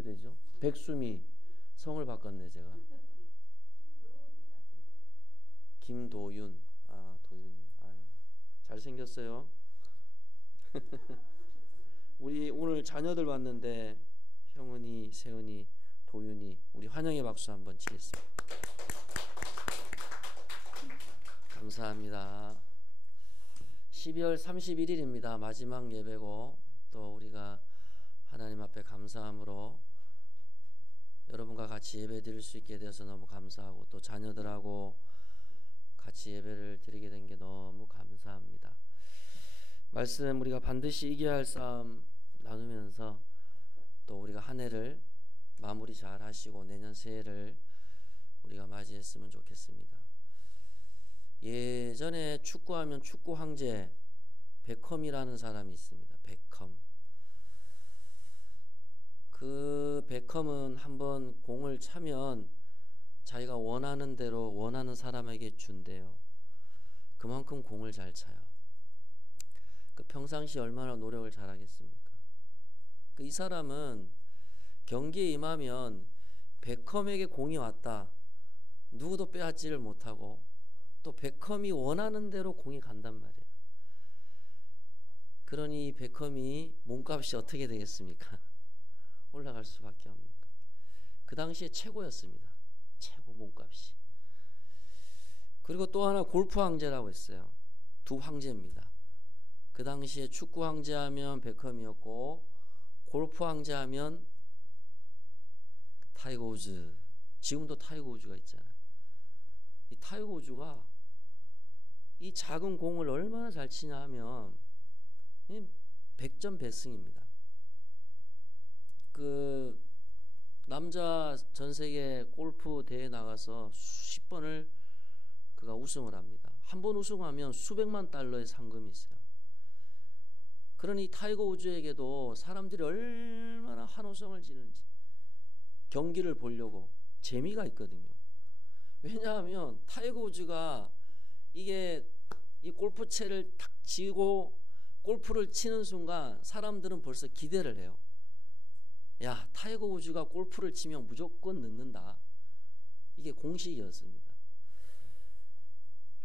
되죠? 백수미 성을 바꿨네 제가. 김도윤. 아, 도윤이. 아유, 잘생겼어요. 우리 오늘 자녀들 봤는데 형은이, 세은이, 도윤이, 우리 환영의 박수 한번 치겠습니다. 감사합니다. 12월 31일입니다. 마지막 예배고 또 우리가 하나님 앞에 감사함으로 여러분과 같이 예배 드릴 수 있게 되어서 너무 감사하고, 또 자녀들하고 같이 예배를 드리게 된 게 너무 감사합니다. 말씀 우리가 반드시 이겨야 할 싸움 나누면서 또 우리가 한 해를 마무리 잘 하시고 내년 새해를 우리가 맞이했으면 좋겠습니다. 예전에 축구하면 축구 황제 베컴이라는 사람이 있습니다. 베컴. 그 베컴은 한번 공을 차면 자기가 원하는 대로 원하는 사람에게 준대요. 그만큼 공을 잘 차요. 그 평상시 얼마나 노력을 잘하겠습니까? 이 사람은 경기에 임하면 베컴에게 공이 왔다, 누구도 빼앗지를 못하고 또 베컴이 원하는 대로 공이 간단 말이에요. 그러니 베컴이 몸값이 어떻게 되겠습니까? 올라갈 수밖에 없는 거예요. 그 당시에 최고였습니다. 최고 몸값이. 그리고 또 하나 골프 황제라고 했어요. 두 황제입니다. 그 당시에 축구 황제하면 베컴이었고 골프 황제하면 타이거 우즈. 지금도 타이거 우즈가 있잖아요. 이 타이거 우즈가 이 작은 공을 얼마나 잘 치냐 하면 100점 배승입니다. 그 남자 전세계 골프 대회 나가서 수십 번을 그가 우승을 합니다. 한 번 우승하면 수백만 달러의 상금이 있어요. 그러니 타이거 우즈에게도 사람들이 얼마나 환호성을 지는지 경기를 보려고 재미가 있거든요. 왜냐하면 타이거 우즈가 이게 이 골프채를 탁 쥐고 골프를 치는 순간 사람들은 벌써 기대를 해요. 야, 타이거 우즈가 골프를 치면 무조건 넣는다. 이게 공식이었습니다.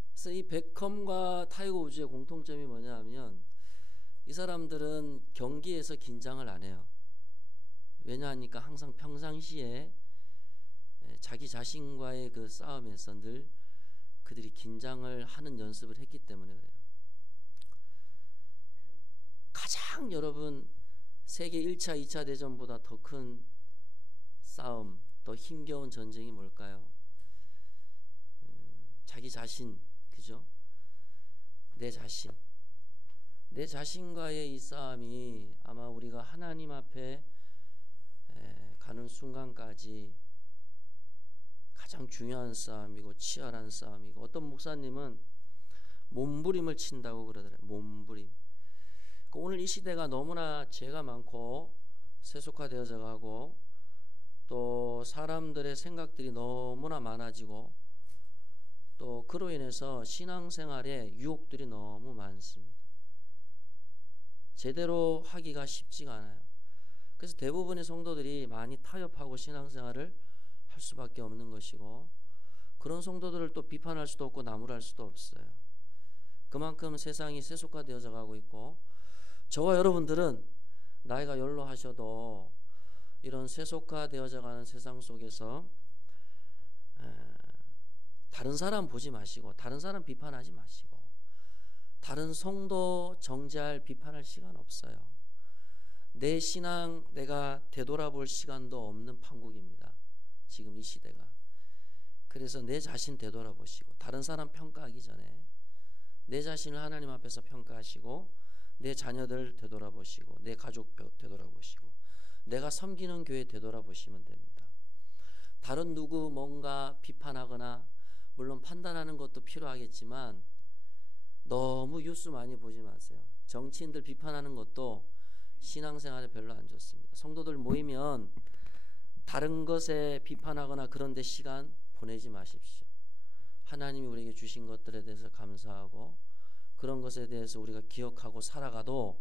그래서 이 베컴과 타이거 우즈의 공통점이 뭐냐 하면 이 사람들은 경기에서 긴장을 안 해요. 왜냐하니까 항상 평상시에 자기 자신과의 그 싸움에서 늘 그들이 긴장을 하는 연습을 했기 때문에 그래요. 가장 여러분 세계 1차, 2차 대전보다 더 큰 싸움, 더 힘겨운 전쟁이 뭘까요? 자기 자신, 그죠? 내 자신. 내 자신과의 이 싸움이 아마 우리가 하나님 앞에 가는 순간까지 가장 중요한 싸움이고 치열한 싸움이고, 어떤 목사님은 몸부림을 친다고 그러더래요. 몸부림. 오늘 이 시대가 너무나 죄가 많고 세속화되어져 가고 또 사람들의 생각들이 너무나 많아지고 또 그로 인해서 신앙생활에 유혹들이 너무 많습니다. 제대로 하기가 쉽지가 않아요. 그래서 대부분의 성도들이 많이 타협하고 신앙생활을 할 수밖에 없는 것이고, 그런 성도들을 또 비판할 수도 없고 나무랄 수도 없어요. 그만큼 세상이 세속화되어져 가고 있고, 저와 여러분들은 나이가 연로하셔도 이런 세속화되어져 가는 세상 속에서 다른 사람 보지 마시고 다른 사람 비판하지 마시고 다른 성도 정죄할 비판할 시간 없어요. 내 신앙 내가 되돌아볼 시간도 없는 판국입니다. 지금 이 시대가. 그래서 내 자신 되돌아보시고 다른 사람 평가하기 전에 내 자신을 하나님 앞에서 평가하시고 내 자녀들 되돌아보시고 내 가족 되돌아보시고 내가 섬기는 교회 되돌아보시면 됩니다. 다른 누구 뭔가 비판하거나 물론 판단하는 것도 필요하겠지만 너무 뉴스 많이 보지 마세요. 정치인들 비판하는 것도 신앙생활에 별로 안 좋습니다. 성도들 모이면 다른 것에 비판하거나 그런 데 시간 보내지 마십시오. 하나님이 우리에게 주신 것들에 대해서 감사하고 그런 것에 대해서 우리가 기억하고 살아가도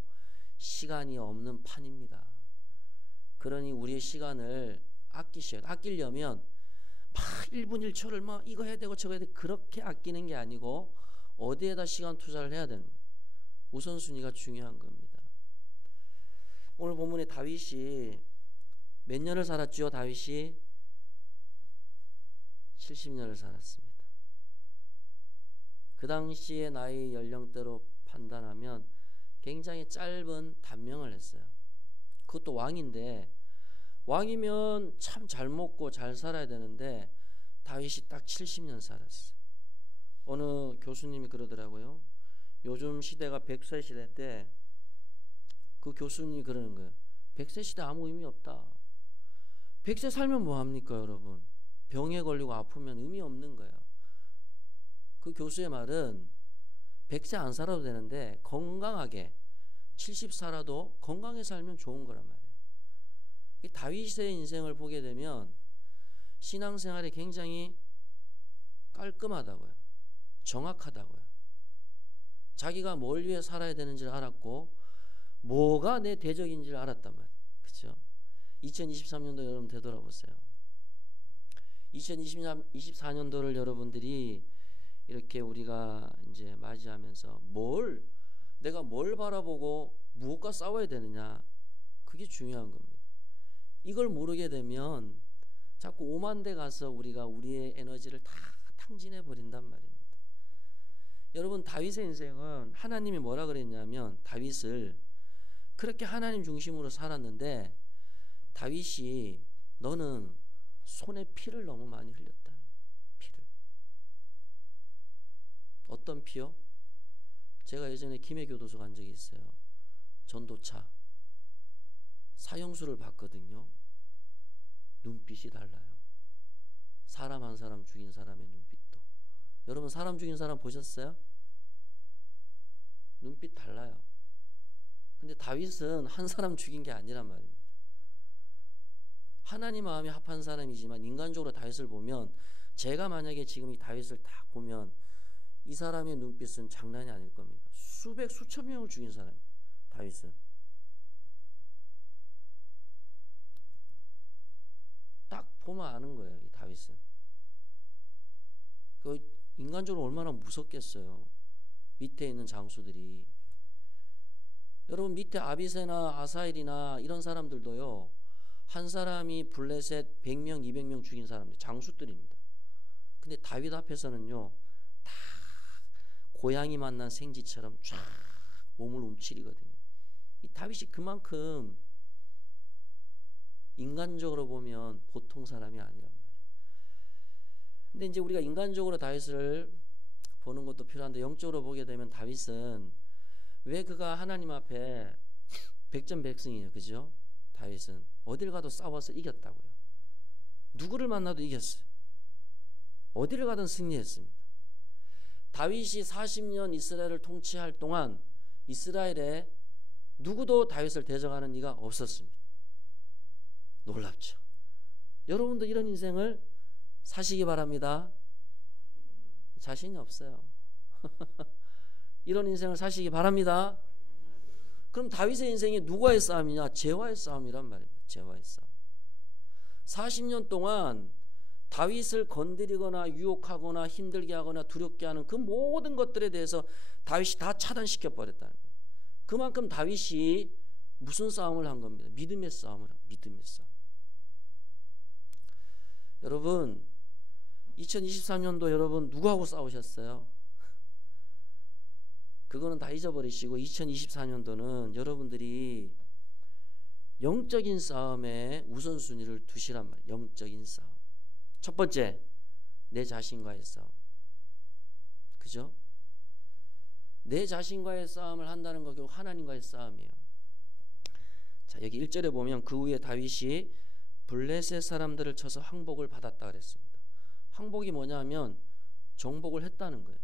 시간이 없는 판입니다. 그러니 우리의 시간을 아끼셔야 돼. 아끼려면 막 1분 1초를 막 이거 해야 되고 저거 해야 되고 그렇게 아끼는 게 아니고 어디에다 시간 투자를 해야 되는 거예요. 우선순위가 중요한 겁니다. 오늘 본문에 다윗이 몇 년을 살았죠? 다윗이 70년을 살았습니다. 그 당시의 나이 연령대로 판단하면 굉장히 짧은 단명을 했어요. 그것도 왕인데, 왕이면 참 잘 먹고 잘 살아야 되는데 다윗이 딱 70년 살았어요. 어느 교수님이 그러더라고요. 요즘 시대가 100세 시대인데 그 교수님이 그러는 거예요. 100세 시대 아무 의미 없다. 100세 살면 뭐합니까 여러분? 병에 걸리고 아프면 의미 없는 거예요. 그 교수의 말은 100세 안 살아도 되는데 건강하게 70 살아도 건강하게 살면 좋은 거란 말이에요. 이 다윗의 인생을 보게 되면 신앙생활이 굉장히 깔끔하다고요. 정확하다고요. 자기가 뭘 위해 살아야 되는지를 알았고 뭐가 내 대적인지를 알았단 말이에요. 그렇죠? 2023년도 여러분 되돌아보세요. 2024년도를 여러분들이 이렇게 우리가 이제 맞이하면서 내가 뭘 바라보고 무엇과 싸워야 되느냐, 그게 중요한 겁니다. 이걸 모르게 되면 자꾸 오만 데 가서 우리가 우리의 에너지를 다 탕진해 버린단 말입니다. 여러분 다윗의 인생은 하나님이 뭐라 그랬냐면 다윗을 그렇게 하나님 중심으로 살았는데 다윗이 너는 손에 피를 너무 많이 흘렸다는 거예요. 피를. 어떤 피요? 제가 예전에 김해교도소 간 적이 있어요. 전도차 사형수를 봤거든요. 눈빛이 달라요. 사람 한 사람 죽인 사람의 눈빛도. 여러분 사람 죽인 사람 보셨어요? 눈빛 달라요. 근데 다윗은 한 사람 죽인 게 아니란 말입니다. 하나님 마음이 합한 사람이지만 인간적으로 다윗을 보면, 제가 만약에 지금 이 다윗을 딱 보면 이 사람의 눈빛은 장난이 아닐 겁니다. 수백 수천 명을 죽인 사람이에요. 다윗은 딱 보면 아는 거예요. 이 다윗은 그 인간적으로 얼마나 무섭겠어요. 밑에 있는 장수들이. 여러분 밑에 아비새나 아사엘이나 이런 사람들도요, 한 사람이 블레셋 100명 200명 죽인 사람들 장수들입니다. 근데 다윗 앞에서는요 다 고양이 만난 생쥐처럼 쫙 몸을 움츠리거든요. 이 다윗이 그만큼 인간적으로 보면 보통 사람이 아니란 말이에요. 근데 이제 우리가 인간적으로 다윗을 보는 것도 필요한데 영적으로 보게 되면 다윗은 왜 그가 하나님 앞에 백전백승이에요. 그죠? 다윗은 어딜 가도 싸워서 이겼다고요. 누구를 만나도 이겼어요. 어디를 가든 승리했습니다. 다윗이 40년 이스라엘을 통치할 동안 이스라엘에 누구도 다윗을 대적하는 이가 없었습니다. 놀랍죠? 여러분도 이런 인생을 사시기 바랍니다. 자신이 없어요. 이런 인생을 사시기 바랍니다. 그럼 다윗의 인생이 누구와의 싸움이냐? 죄와의 싸움이란 말입니다. 죄와의 싸움. 40년 동안 다윗을 건드리거나 유혹하거나 힘들게 하거나 두렵게 하는 그 모든 것들에 대해서 다윗이 다 차단시켜 버렸다는 거예요. 그만큼 다윗이 무슨 싸움을 한 겁니다. 믿음의 싸움을 한 믿음의 싸움. 여러분 2023년도 여러분 누구하고 싸우셨어요? 그거는 다 잊어버리시고 2024년도는 여러분들이 영적인 싸움에 우선순위를 두시란 말이에요. 영적인 싸움. 첫 번째, 내 자신과의 싸움. 그죠? 내 자신과의 싸움을 한다는 거 결국 하나님과의 싸움이에요. 자, 여기 1절에 보면 그 후에 다윗이 블레셋 사람들을 쳐서 항복을 받았다 그랬습니다. 항복이 뭐냐면 정복을 했다는 거예요.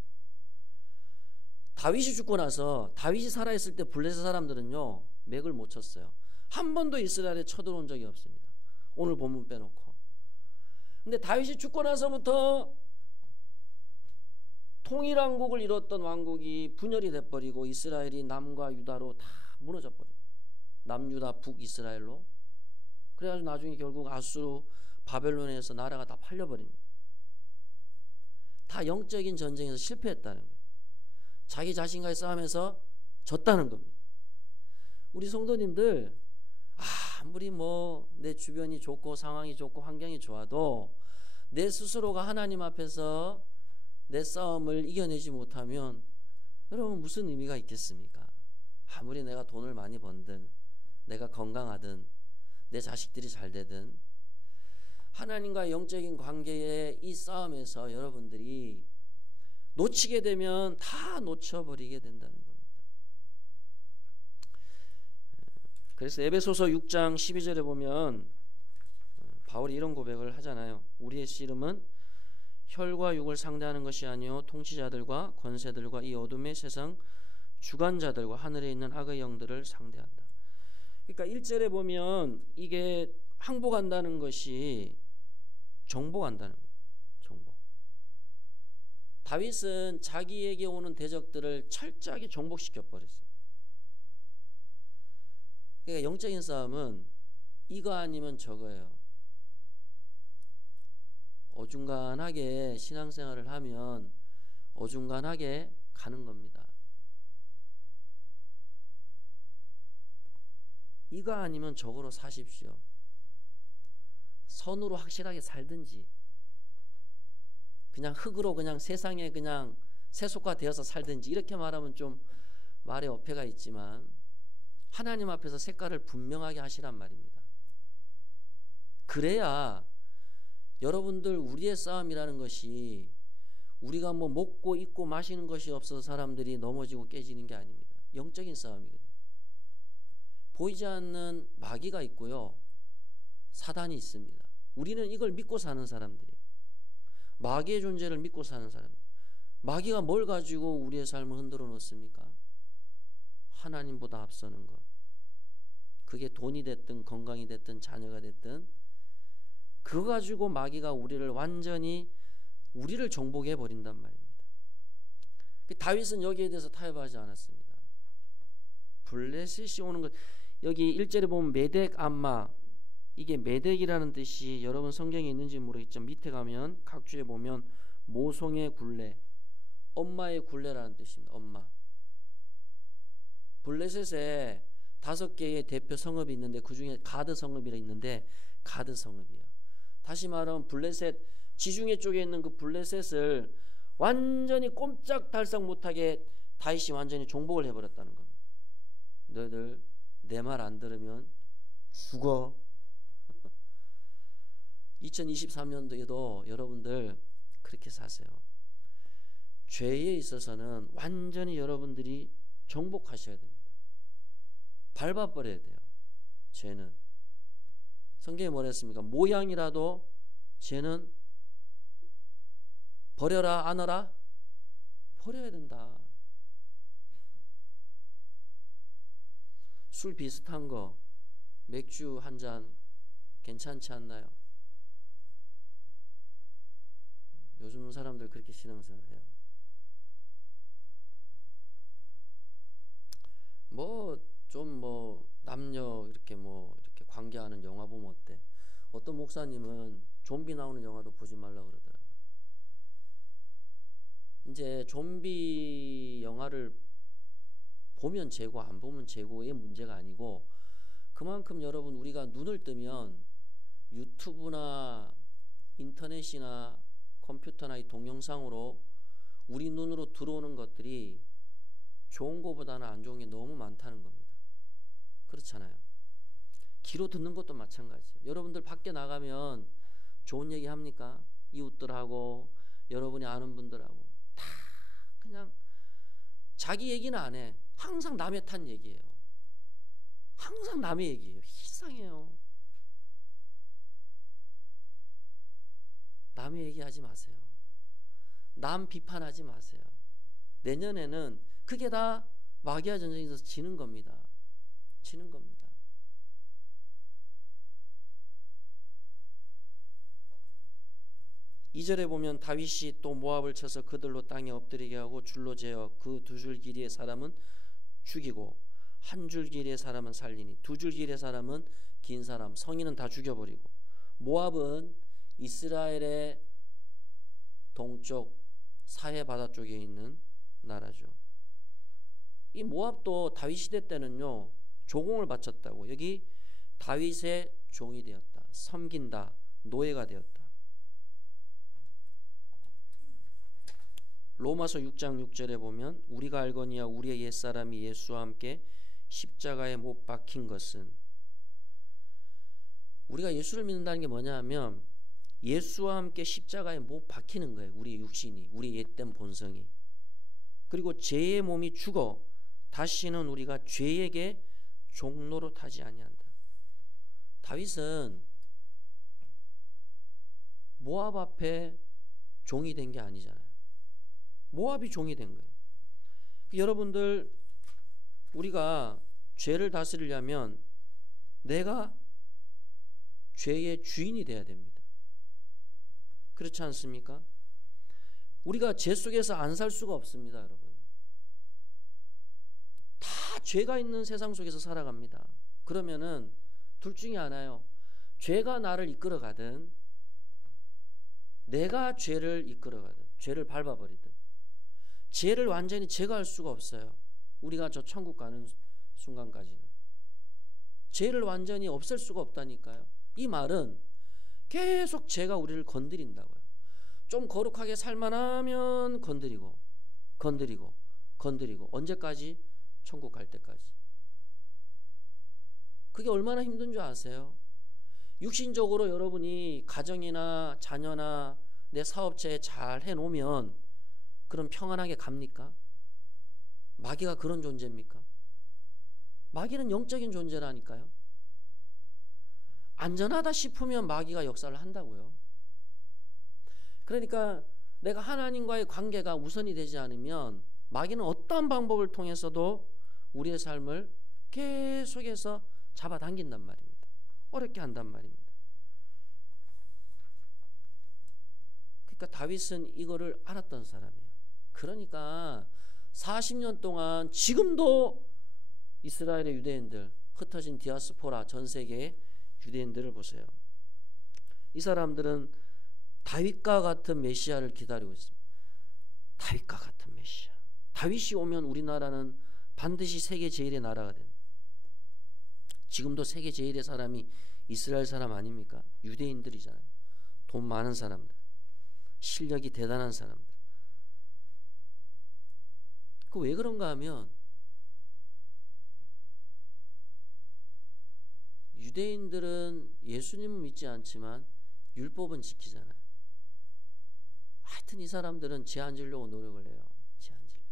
다윗이 죽고 나서 다윗이 살아있을 때 블레셋 사람들은요 맥을 못 쳤어요. 한 번도 이스라엘에 쳐들어온 적이 없습니다. 오늘 본문 빼놓고. 근데 다윗이 죽고 나서부터 통일왕국을 이뤘던 왕국이 분열이 돼버리고 이스라엘이 남과 유다로 다 무너져 버려요. 남유다 북이스라엘로. 그래가지고 나중에 결국 아수르 바벨론에서 나라가 다 팔려버립니다. 다 영적인 전쟁에서 실패했다는 거예요. 자기 자신과의 싸움에서 졌다는 겁니다. 우리 성도님들 아무리 뭐 내 주변이 좋고 상황이 좋고 환경이 좋아도 내 스스로가 하나님 앞에서 내 싸움을 이겨내지 못하면 여러분 무슨 의미가 있겠습니까? 아무리 내가 돈을 많이 번든 내가 건강하든 내 자식들이 잘 되든 하나님과 영적인 관계의 이 싸움에서 여러분들이 놓치게 되면 다 놓쳐버리게 된다는 겁니다. 그래서 에베소서 6장 12절에 보면 바울이 이런 고백을 하잖아요. 우리의 씨름은 혈과 육을 상대하는 것이 아니요 통치자들과 권세들과 이 어둠의 세상 주관자들과 하늘에 있는 악의 영들을 상대한다. 그러니까 1절에 보면 이게 항복한다는 것이 정복한다는 거예요. 정복. 다윗은 자기에게 오는 대적들을 철저하게 정복시켜 버렸어요. 그러니까 영적인 싸움은 이거 아니면 저거예요. 어중간하게 신앙생활을 하면 어중간하게 가는 겁니다. 이거 아니면 저거로 사십시오. 선으로 확실하게 살든지 그냥 흙으로 그냥 세상에 그냥 세속화 되어서 살든지 이렇게 말하면 좀 말에 어폐가 있지만 하나님 앞에서 색깔을 분명하게 하시란 말입니다. 그래야 여러분들 우리의 싸움이라는 것이 우리가 뭐 먹고 입고 마시는 것이 없어서 사람들이 넘어지고 깨지는 게 아닙니다. 영적인 싸움이거든요. 보이지 않는 마귀가 있고요. 사단이 있습니다. 우리는 이걸 믿고 사는 사람들이에요. 마귀의 존재를 믿고 사는 사람들. 마귀가 뭘 가지고 우리의 삶을 흔들어 놓습니까? 하나님보다 앞서는 것. 그게 돈이 됐든 건강이 됐든 자녀가 됐든 그거 가지고 마귀가 우리를 완전히 우리를 정복해 버린단 말입니다. 다윗은 여기에 대해서 타협하지 않았습니다. 블레셋이 오는 것, 여기 1절에 보면 메덱 암마, 이게 메덱이라는 뜻이 여러분 성경에 있는지 모르겠지만 밑에 가면 각주에 보면 모송의 굴레, 엄마의 굴레라는 뜻입니다. 엄마. 블레셋에 5개의 대표 성읍이 있는데 그 중에 가드 성읍이라 있는데 가드 성읍이에요. 다시 말하면 블레셋 지중해 쪽에 있는 그 블레셋을 완전히 꼼짝달싹 못하게 다윗이 완전히 정복을 해버렸다는 겁니다. 너희들 내 말 안 들으면 죽어. 2023년도에도 여러분들 그렇게 사세요. 죄에 있어서는 완전히 여러분들이 정복하셔야 됩니다. 밟아버려야 돼요. 죄는 성경에 뭐라 했습니까? 모양이라도 죄는 버려라 안어라? 버려야 된다. 술 비슷한 거 맥주 한 잔 괜찮지 않나요? 요즘 사람들 그렇게 신앙생활 해요. 뭐 남녀 이렇게 관계하는 영화 보면 어때? 어떤 목사님은 좀비 나오는 영화도 보지 말라 그러더라고요. 이제 좀비 영화를 보면 재고 안 보면 재고의 문제가 아니고 그만큼 여러분 우리가 눈을 뜨면 유튜브나 인터넷이나 컴퓨터나 이 동영상으로 우리 눈으로 들어오는 것들이 좋은 것보다는 안 좋은 게 너무 많다는 겁니다. 그렇잖아요. 귀로 듣는 것도 마찬가지예요. 여러분들 밖에 나가면 좋은 얘기 합니까? 이웃들하고 여러분이 아는 분들하고 다 그냥 자기 얘기는 안 해. 항상 남의 탄 얘기예요. 항상 남의 얘기예요. 이상해요. 남의 얘기하지 마세요. 남 비판하지 마세요. 내년에는 그게 다 마귀와 전쟁에서 지는 겁니다. 지는 겁니다. 이절에 보면 다윗이 또 모압을 쳐서 그들로 땅에 엎드리게 하고 줄로 재어 그 2줄 길이의 사람은 죽이고 한 줄 길이의 사람은 살리니 두 줄 길이의 사람은 긴 사람, 성인은 다 죽여버리고. 모압은 이스라엘의 동쪽 사해 바다 쪽에 있는 나라죠. 이 모압도 다윗 시대 때는요 조공을 바쳤다고. 여기 다윗의 종이 되었다, 섬긴다, 노예가 되었다. 로마서 6장 6절에 보면 우리가 알거니와 우리의 옛사람이 예수와 함께 십자가에 못 박힌 것은, 우리가 예수를 믿는다는 게 뭐냐 하면 예수와 함께 십자가에 못 박히는 거예요. 우리 육신이, 우리 옛된 본성이. 그리고 죄의 몸이 죽어 다시는 우리가 죄에게 종로로 타지 아니한다. 다윗은 모압 앞에 종이 된 게 아니잖아요. 모압이 종이 된 거예요. 여러분들, 우리가 죄를 다스리려면 내가 죄의 주인이 돼야 됩니다. 그렇지 않습니까? 우리가 죄 속에서 안 살 수가 없습니다, 여러분. 다 죄가 있는 세상 속에서 살아갑니다. 그러면은 둘 중에 하나요. 죄가 나를 이끌어가든 내가 죄를 이끌어가든, 죄를 밟아버리든. 죄를 완전히 제거할 수가 없어요. 우리가 저 천국 가는 순간까지는 죄를 완전히 없앨 수가 없다니까요. 이 말은 계속 죄가 우리를 건드린다고요. 좀 거룩하게 살만하면 건드리고 건드리고 건드리고, 언제까지? 천국 갈 때까지. 그게 얼마나 힘든 줄 아세요? 육신적으로 여러분이 가정이나 자녀나 내 사업체에 잘 해놓으면 그럼 평안하게 갑니까? 마귀가 그런 존재입니까? 마귀는 영적인 존재라니까요. 안전하다 싶으면 마귀가 역사를 한다고요. 그러니까 내가 하나님과의 관계가 우선이 되지 않으면 마귀는 어떠한 방법을 통해서도 우리의 삶을 계속해서 잡아당긴단 말입니다. 어렵게 한단 말입니다. 그러니까 다윗은 이거를 알았던 사람이에요. 그러니까 40년 동안, 지금도 이스라엘의 유대인들, 흩어진 디아스포라, 전 세계의 유대인들을 보세요. 이 사람들은 다윗과 같은 메시아를 기다리고 있습니다. 다윗과 같은 메시아. 다윗이 오면 우리나라는 반드시 세계 제일의 나라가 된다. 지금도 세계 제일의 사람이 이스라엘 사람 아닙니까? 유대인들이잖아요. 돈 많은 사람들, 실력이 대단한 사람들. 그 왜 그런가 하면 유대인들은 예수님은 믿지 않지만 율법은 지키잖아요. 하여튼 이 사람들은 죄 안 지려고 노력을 해요. 죄 안 지려고.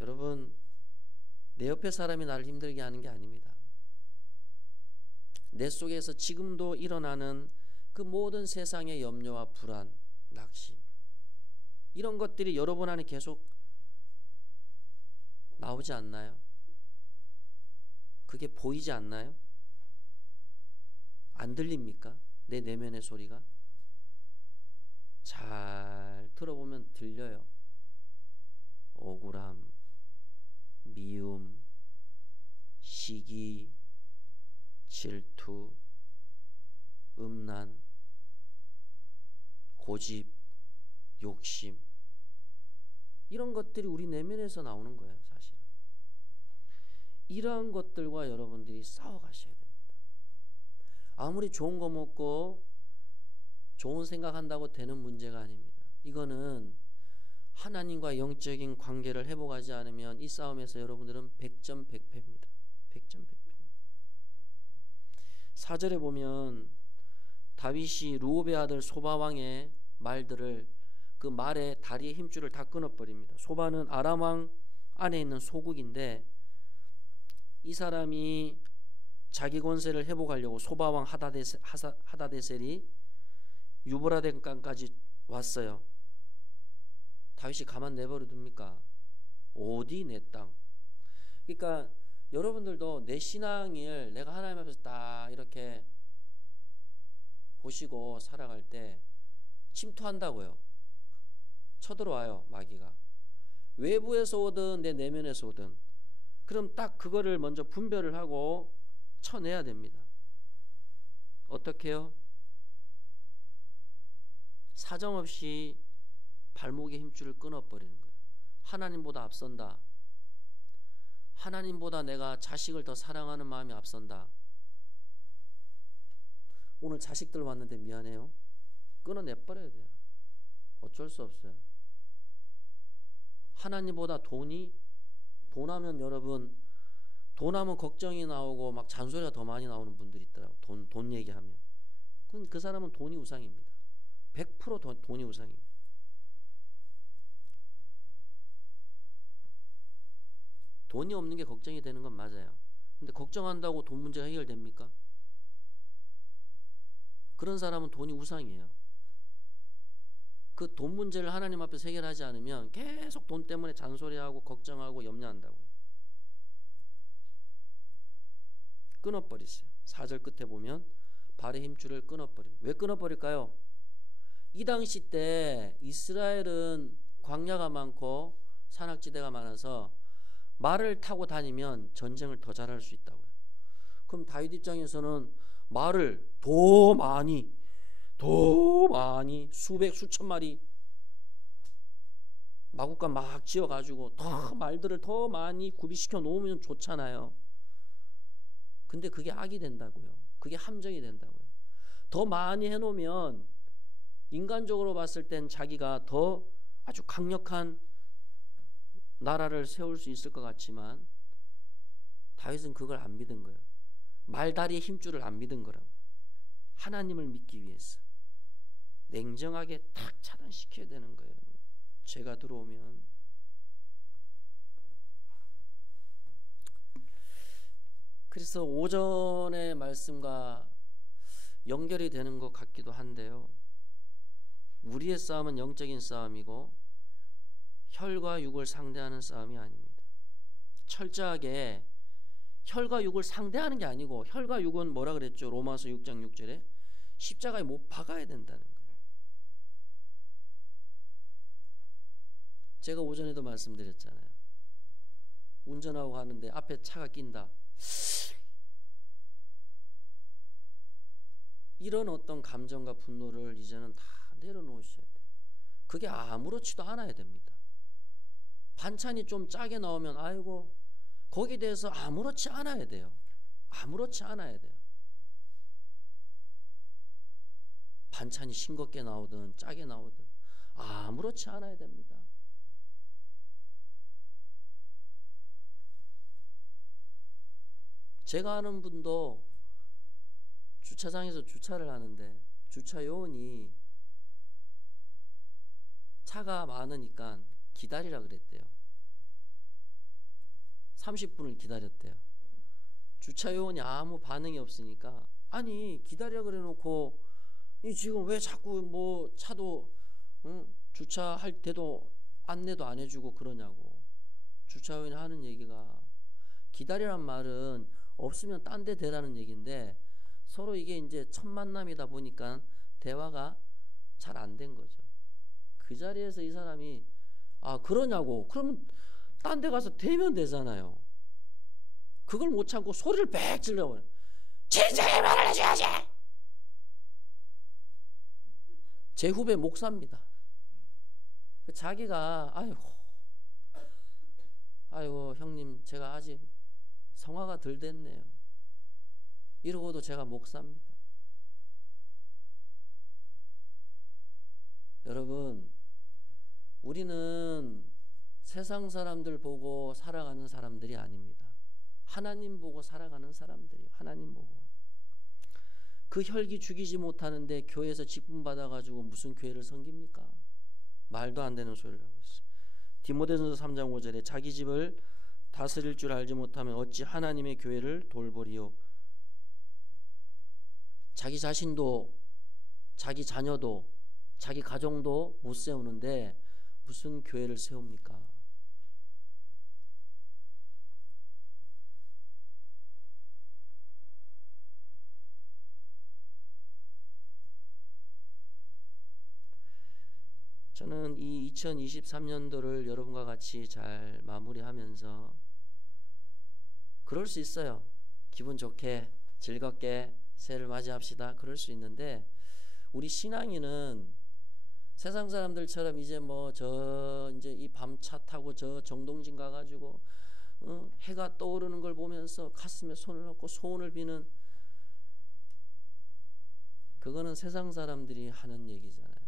여러분, 내 옆에 사람이 나를 힘들게 하는 게 아닙니다. 내 속에서 지금도 일어나는 그 모든 세상의 염려와 불안, 낙심, 이런 것들이 여러분 안에 계속 나오지 않나요? 그게 보이지 않나요? 안 들립니까? 내 내면의 소리가? 잘 들어보면 들려요. 억울함, 미움, 시기, 질투, 음란, 고집, 욕심, 이런 것들이 우리 내면에서 나오는 거예요. 사실은 이러한 것들과 여러분들이 싸워가셔야 됩니다. 아무리 좋은 거 먹고 좋은 생각한다고 되는 문제가 아닙니다. 이거는 하나님과 영적인 관계를 회복하지 않으면 이 싸움에서 여러분들은 100점 100패입니다. 100점 100패. 4절에 보면 다윗이 루옵의 아들 소바왕의 말들을, 그 말의 다리의 힘줄을 다 끊어버립니다. 소바는 아람 왕 안에 있는 소국인데, 이 사람이 자기 권세를 회복하려고 소바왕 하다데셀이 유브라데강까지 왔어요. 다윗이 가만 내버려 둡니까? 어디 내 땅. 그러니까 여러분들도 내 신앙을 내가 하나님 앞에서 딱 이렇게 보시고 살아갈 때 침투한다고요. 쳐들어와요, 마귀가. 외부에서 오든 내 내면에서 오든, 그럼 딱 그거를 먼저 분별을 하고 쳐내야 됩니다. 어떻게 해요? 사정없이 발목의 힘줄을 끊어버리는 거예요. 하나님보다 앞선다. 하나님보다 내가 자식을 더 사랑하는 마음이 앞선다. 오늘 자식들 왔는데 미안해요. 끊어내버려야 돼요. 어쩔 수 없어요. 하나님보다 돈하면 여러분, 돈하면 걱정이 나오고 막 잔소리가 더 많이 나오는 분들이 있더라고요. 돈 얘기하면. 그 사람은 돈이 우상입니다. 100% 돈이 우상입니다. 돈이 없는 게 걱정이 되는 건 맞아요. 근데 걱정한다고 돈 문제가 해결됩니까? 그런 사람은 돈이 우상이에요. 그 돈 문제를 하나님 앞에서 해결하지 않으면 계속 돈 때문에 잔소리하고 걱정하고 염려한다고요. 끊어버리세요. 4절 끝에 보면 발의 힘줄을 끊어버립니다. 왜 끊어버릴까요? 이 당시 때 이스라엘은 광야가 많고 산악지대가 많아서 말을 타고 다니면 전쟁을 더 잘할 수 있다고요. 그럼 다윗 입장에서는 말을 더 많이 수천 마리 마구간 막 지어가지고 더 말들을 더 많이 구비시켜 놓으면 좋잖아요. 근데 그게 악이 된다고요. 그게 함정이 된다고요. 더 많이 해놓으면 인간적으로 봤을 땐 자기가 더 아주 강력한 나라를 세울 수 있을 것 같지만 다윗은 그걸 안 믿은 거예요. 말다리의 힘줄을 안 믿은 거라고요. 하나님을 믿기 위해서 냉정하게 탁 차단시켜야 되는 거예요. 죄가 들어오면. 그래서 오전의 말씀과 연결이 되는 것 같기도 한데요. 우리의 싸움은 영적인 싸움이고 혈과 육을 상대하는 싸움이 아닙니다. 철저하게 혈과 육을 상대하는 게 아니고, 혈과 육은 뭐라 그랬죠? 로마서 6장 6절에 십자가에 못 박아야 된다는 거예요. 제가 오전에도 말씀드렸잖아요. 운전하고 가는데 앞에 차가 낀다. 이런 어떤 감정과 분노를 이제는 다 내려놓으셔야 돼요. 그게 아무렇지도 않아야 됩니다. 반찬이 좀 짜게 나오면 아이고, 거기에 대해서 아무렇지 않아야 돼요. 아무렇지 않아야 돼요. 반찬이 싱겁게 나오든 짜게 나오든 아무렇지 않아야 됩니다. 제가 아는 분도 주차장에서 주차를 하는데 주차 요원이 차가 많으니까 기다리라 그랬대요. 30분을 기다렸대요. 주차 요원이 아무 반응이 없으니까, 아니 기다리라 그래 놓고 이 지금 왜 자꾸 뭐 차도 주차할 때도 안내도 안 해주고 그러냐고. 주차 요원이 하는 얘기가, 기다리란 말은 없으면 딴 데 대라는 얘기인데 서로 이게 이제 첫 만남이다 보니까 대화가 잘 안 된 거죠. 그 자리에서 이 사람이 그러냐고, 그러면 딴 데 가서 대면 되잖아요. 그걸 못 참고 소리를 빽 질러버려요. 진작에 말을 해줘야지. 제 후배 목사입니다. 자기가 아이고 형님, 제가 아직 성화가 덜 됐네요. 이러고도 제가 목사입니다. 여러분, 우리는 세상 사람들 보고 살아가는 사람들이 아닙니다. 하나님 보고 살아가는 사람들이에요. 하나님 보고. 그 혈기 죽이지 못하는데 교회에서 직분 받아가지고 무슨 교회를 섬깁니까? 말도 안 되는 소리를 하고 있어요. 디모데전서 3장 5절에 자기 집을 다스릴 줄 알지 못하면 어찌 하나님의 교회를 돌보리요. 자기 자신도, 자기 자녀도, 자기 가정도 못 세우는데 무슨 교회를 세웁니까? 저는 이 2023년도를 여러분과 같이 잘 마무리하면서 그럴 수 있어요. 기분 좋게 즐겁게 새해를 맞이합시다. 그럴 수 있는데 우리 신앙인은 세상 사람들처럼 이제 이제 이 밤 차 타고 저 정동진 가가지고 해가 떠오르는 걸 보면서 가슴에 손을 얹고 소원을 비는, 그거는 세상 사람들이 하는 얘기잖아요.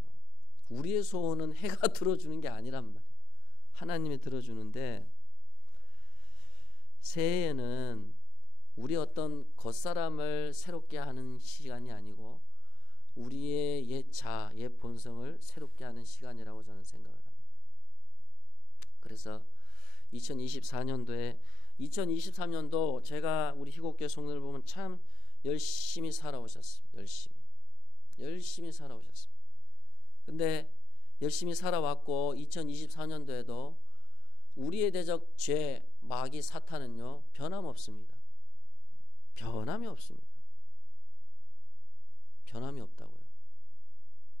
우리의 소원은 해가 들어주는 게 아니란 말이에요. 하나님이 들어주는데, 새해에는 우리 어떤 겉사람을 새롭게 하는 시간이 아니고 우리의 옛 본성을 새롭게 하는 시간이라고 저는 생각을 합니다. 그래서 2023년도 제가 우리 희곡교회 성도들 보면 참 열심히 살아오셨습니다. 열심히 살아오셨습니다. 근데 열심히 살아왔고 2024년도에도 우리의 대적 죄 마귀 사탄은요 변함없습니다. 변함이 없습니다. 변함이 없다고요.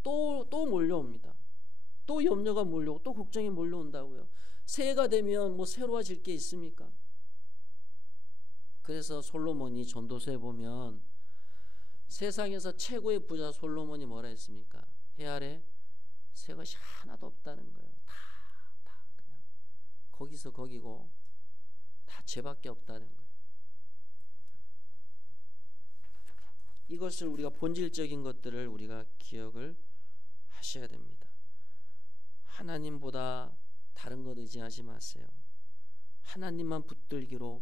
또 몰려옵니다. 또 염려가 몰려오고 또 걱정이 몰려온다고요. 새해가 되면 뭐 새로워질 게 있습니까? 그래서 솔로몬이 전도서에 보면 세상에서 최고의 부자 솔로몬이 뭐라 했습니까? 해 아래 새 것이 하나도 없다는 거예요. 다 그냥 거기서 거기고 다 죄밖에 없다는 거예요. 이것을 우리가 본질적인 것들을 우리가 기억을 하셔야 됩니다. 하나님보다 다른 것 의지하지 마세요. 하나님만 붙들기로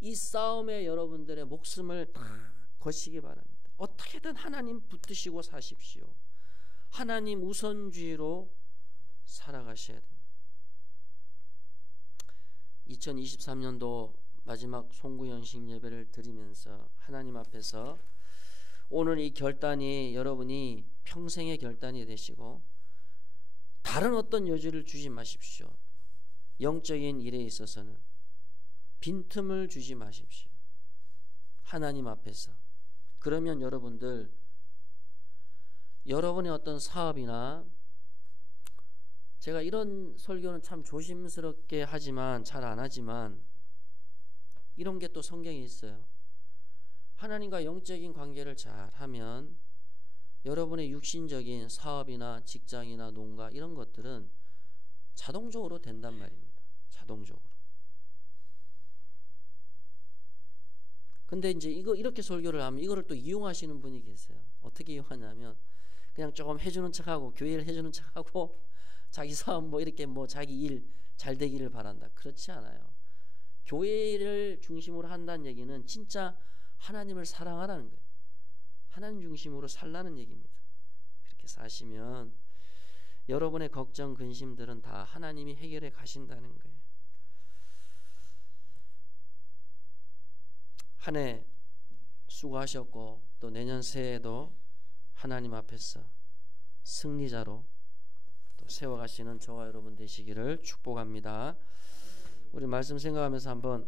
이 싸움에 여러분들의 목숨을 다 거시기 바랍니다. 어떻게든 하나님 붙드시고 사십시오. 하나님 우선주의로 살아가셔야 됩니다. 2023년도 마지막 송구연식 예배를 드리면서 하나님 앞에서 오늘 이 결단이 여러분이 평생의 결단이 되시고 다른 어떤 여지를 주지 마십시오. 영적인 일에 있어서는 빈틈을 주지 마십시오. 하나님 앞에서. 그러면 여러분의 어떤 사업이나, 제가 이런 설교는 참 조심스럽게 하지만 잘 안 하지만 이런 게 또 성경에 있어요. 하나님과 영적인 관계를 잘 하면 여러분의 육신적인 사업이나 직장이나 농가 이런 것들은 자동적으로 된단 말입니다. 자동적으로. 근데 이제 이렇게 설교를 하면 이거를 또 이용하시는 분이 계세요. 어떻게 이용하냐면 그냥 조금 해주는 척하고 교회를 해주는 척하고 자기 사업 이렇게 자기 일 잘 되기를 바란다. 그렇지 않아요. 교회를 중심으로 한다는 얘기는 진짜 하나님을 사랑하라는 거예요. 하나님 중심으로 살라는 얘기입니다. 그렇게 사시면 여러분의 걱정, 근심들은 다 하나님이 해결해 가신다는 거예요. 한 해 수고하셨고 또 내년 새해에도 하나님 앞에서 승리자로 또 세워가시는 저와 여러분 되시기를 축복합니다. 우리 말씀 생각하면서 한번